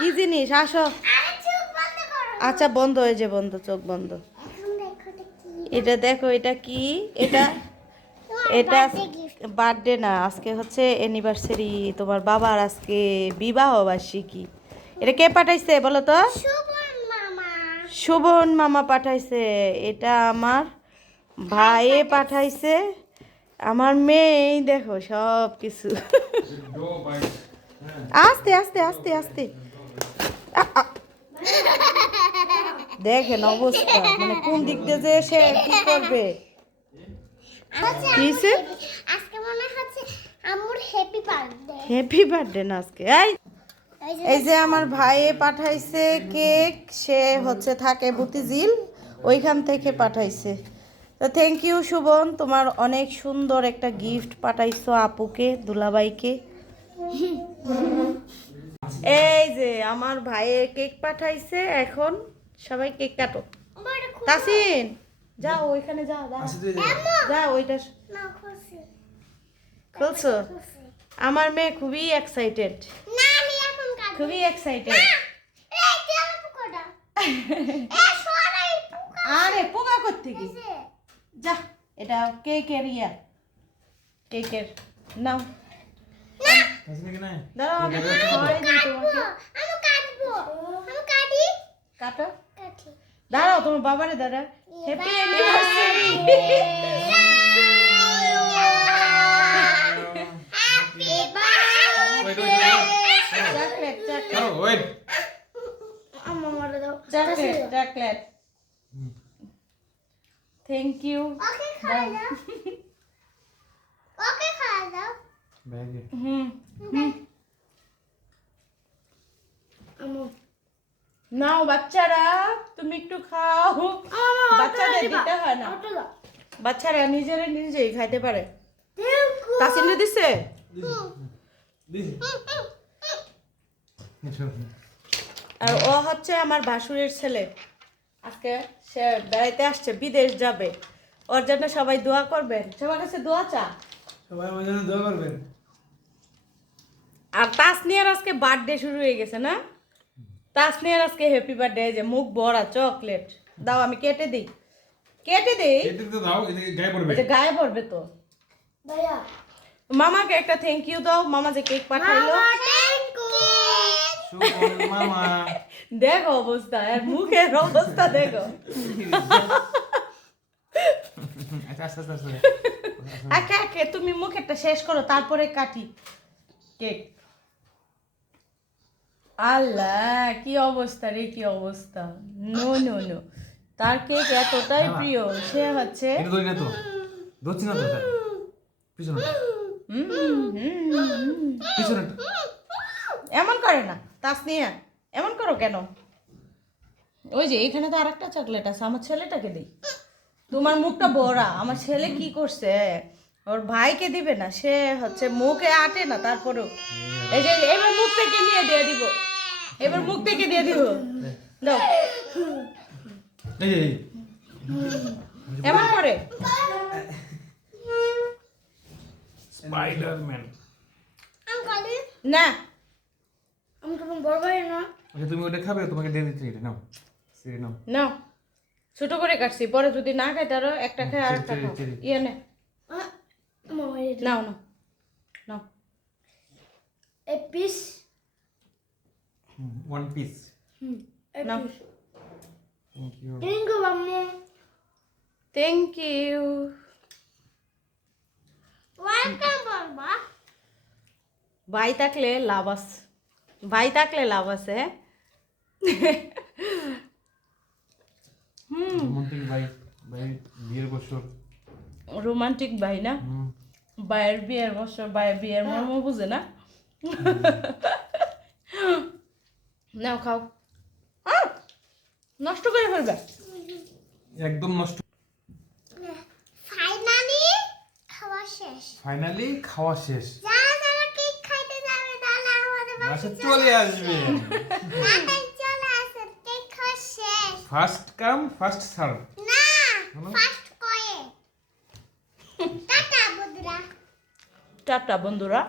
কি জিনিস আসো। আচ্ছা বন্ধ হয়ে যে, বন্ধ, চোখ বন্ধ। এটা দেখো, এটা কি? এটা এটা বার্থডে না, আজকে হচ্ছে অ্যানিভার্সারি। তোমার বাবার আজকে বিবাহ বার্ষিকী। এটা কে পাঠাইছে বলো তো? শুভন মামা পাঠাইছে। এটা আমার ভাইয়ে পাঠাইছে। আমার মেয়েই দেখো সব কিছু। আস্তে আস্তে আস্তে আস্তে। দেখেন অবস্থা, মানে কোন দিক দিয়ে যে সে কি করবে। কিসে আজকে মনে হচ্ছে আম্মুর হ্যাপি বার্থডে। হ্যাপি বার্থডে না আজকে। এই যে আমার ভাইয়ে পাঠাইছে কেক। সে হচ্ছে থাকে বুতিঝিল, ওইখান থেকে পাঠাইছে। তো থ্যাংক ইউ শুভন, তোমার অনেক সুন্দর একটা গিফট পাঠাইছো আপুকে, দুলাভাইকে। এই যে আমার ভাইয়ে কেক পাঠাইছে। এখন সবাই কেক কাটো। তাসিন যাও ওইখানে, যাও যাও ওইটা খুলছো। আমার মেয়ে খুবই এক্সাইটেড, খুবই এক্সাইটেড। আরে পোকা করতে কি যা। এটা কেকের ইয়া, কেকের নাও। দাঁড়াও আমি খাওয়াই দিই তোমাকে। কাটো, দাঁড়াও তোমার বাবারে দাঁড়া। Happy anniversary. Chocolate chocolate chocolate chocolate. Thank you. নাও বাচ্চারা, তুমি একটু খাও। বাচ্চাদের দিতে হয় না, বাচ্চারা নিজেরা নিজেই খাইতে পারে। তাসিনু দিছে। আর ও হচ্ছে আমার ভাসুরের ছেলে। আজকে সে বেড়াইতে আসছে, বিদেশ যাবে। ওর জন্য সবাই দোয়া করবেন, সবার কাছে দোয়া চা। সবাই আমার জন্য দোয়া করবেন। আর তাসনিয়ার আজকে বার্থডে শুরু হয়ে গেছে না? তাসনিয়ার আজকে হ্যাপি বার্থডে। যে মুখ ভরা চকলেট। দাও আমি কেটে দিই, কেটে দিই। এদিকে তো দাও, এদিকে গায়ে পড়বে। এটা গায়ে পড়বে তো। মামাকে একটা থ্যাংক ইউ দাও, মামা যে কেক পাঠাইলো। শুভন মামা। দেখো অবস্থা, এর মুখের অবস্থা দেখো। আচ্ছা আস্তে আস্তে আস্তে। একে একে তুমি মুখেরটা শেষ করো, তারপরে কাটি কেক। আল্লাহ কি অবস্থা রে, কি অবস্থা। নো নো নো, তার কেক এতটাই প্রিয়, সে হচ্ছে এটা ধরি না তো, ধরছি না তো। পিছনে পিছনে এমন করে না তাসনিয়া, এমন করো কেন? ওই যে এখানে তো আরেকটা চকলেট আছে, আমার ছেলেটাকে দিই। তোমার মুখটা ভরা। আমার ছেলে কি করছে, ওর ভাইকে দিবে না, সে হচ্ছে মুখে আটে না। তারপরেও এই যে এবার মুখ থেকে নিয়ে দিয়ে দিব, এবার মুখ থেকে দিয়ে দিব। দাও, এই এই এমন করে। স্পাইডারম্যান। না আচ্ছা তুমি ওটা খাবে, তোমাকে দিয়ে দিচ্ছি। এটা নাও, সিরি নাও। নাও, ছোট করে কাটছি, পরে যদি না খাই তারও একটা খাই আর একটা খাও। ইয়ে নে, নাও নাও নাও। One piece. নাও। Thank you. Thank you. ভাই থাকলে লাভ আছে, ভাই থাকলে লাভ আছে। রোমান্টিক ভাই, ভাই বিয়ের বছর। রোমান্টিক ভাই না, ভাইয়ের বিয়ের বছর, ভাইয়ের বিয়ের মর্ম বুঝে না। নাও খাও। নষ্ট করে ফেলবে একদম নষ্ট। ফাইনালি খাওয়া শেষ। বাসে চলে আসবে। First come first serve. টাটা বন্ধুরা।